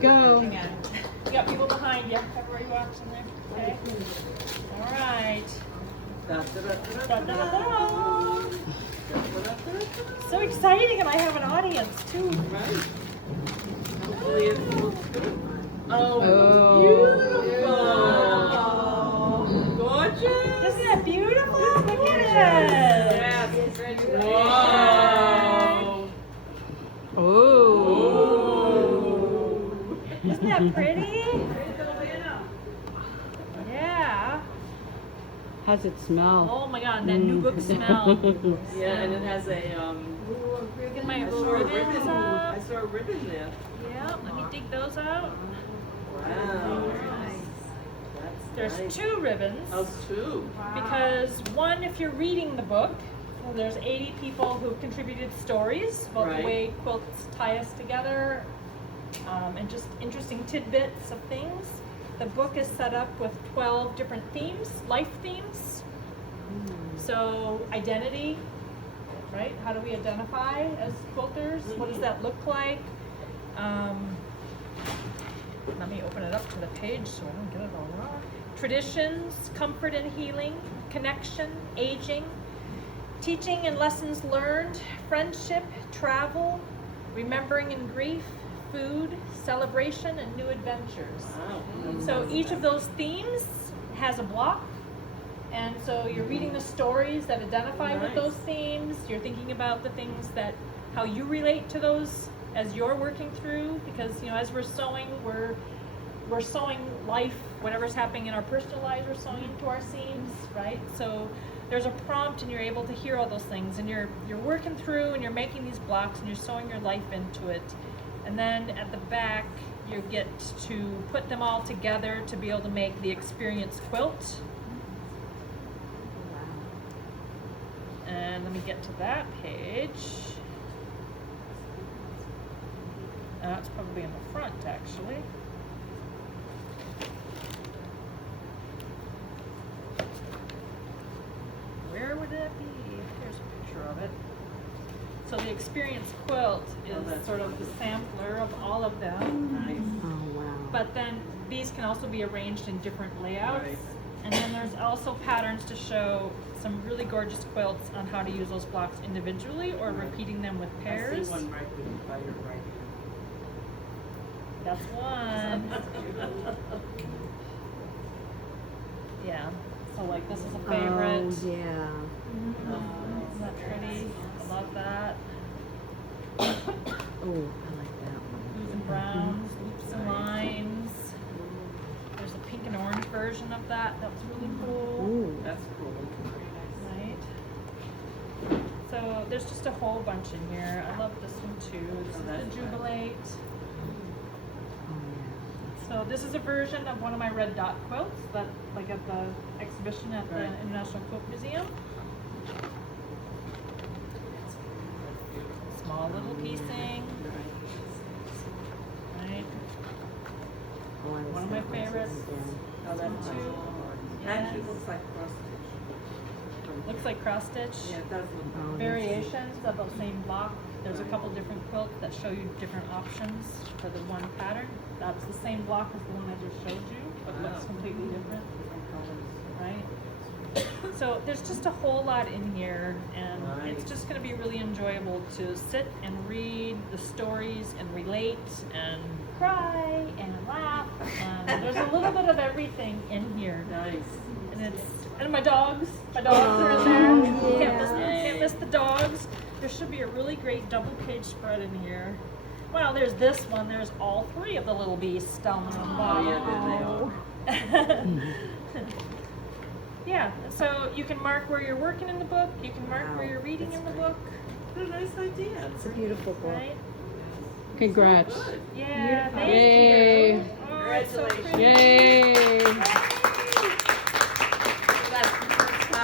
go. Hang on. You got people behind you. Everybody watching there. Okay. All right. Da-da-da-da. So exciting, and I have an audience too. Right. Hopefully it looks good. Oh. Beautiful. Gorgeous. Isn't that beautiful? Look at it. Yes. Whoa. Oh. Isn't that pretty? Yeah. How's it smell? Oh my God, that new book smell. Yeah, and it has a Get my I saw a ribbons ribbon. up. I saw a ribbon there. Yeah, let me dig those out. Wow. That's There's nice. 2 ribbons. Oh, 2. Because one, if you're reading the book, there's 80 people who've contributed stories about Right. the way quilts tie us together, and just interesting tidbits of things. The book is set up with 12 different themes, life themes. So identity, right? How do we identify as quilters? What does that look like? Let me open it up to the page so I don't get it all wrong. Traditions, comfort and healing, connection, aging, teaching and lessons learned, friendship, travel, remembering and grief, food, celebration, and new adventures. Wow. So each of those themes has a block. And so you're reading the stories that identify with those themes. You're thinking about the things that, how you relate to those as you're working through, because as we're sewing, we're sewing life, whatever's happening in our personal lives, we're sewing into our seams, right? So there's a prompt, and you're able to hear all those things, and you're working through, and you're making these blocks, and you're sewing your life into it. And then at the back, you get to put them all together to be able to make the experience quilt. And let me get to that page. That's probably in the front, actually. Where would that be? Here's a picture of it. So the experience quilt is sort of the sampler of all of them. Nice. Oh, wow. But then these can also be arranged in different layouts. Right. And then there's also patterns to show some really gorgeous quilts on how to use those blocks individually or repeating them with I pairs. see one right by your right. That's one. Yeah. So like this is a favorite. Oh, yeah. Isn't that pretty? I love that. Oh, I like that one. Blues and browns, loops and lines. There's a pink and orange version of that. That was really cool. Ooh. That's cool. Right. So there's just a whole bunch in here. I love this one too. This is the Jubilate. So this is a version of one of my red dot quilts that like at the exhibition at the International Quilt Museum. Small little piecing. Right. Oh, I like One of my that favorites. Oh, that's Two. Actually, looks like cross stitch. Looks like cross stitch. Yeah, it does look Oh, like. Variations of the same block. There's a couple different quilts that show you different options for the one pattern. That's the same block as the one I just showed you, but looks completely different, right? So there's just a whole lot in here, and it's just going to be really enjoyable to sit and read the stories and relate and cry and laugh. And there's a little bit of everything in here. Nice. And my dogs are in there. Oh, Can't miss the dogs. There should be a really great double page spread in here. Well, there's this one. There's all 3 of the little beasts down the bottom. Oh, yeah, there they are. Yeah, so you can mark where you're working in the book. You can mark where you're reading in the book. What a nice idea. It's a beautiful book. Right? Congrats. Good. Yeah, thank Yay. you. Oh, it's so Congratulations. pretty. Yay.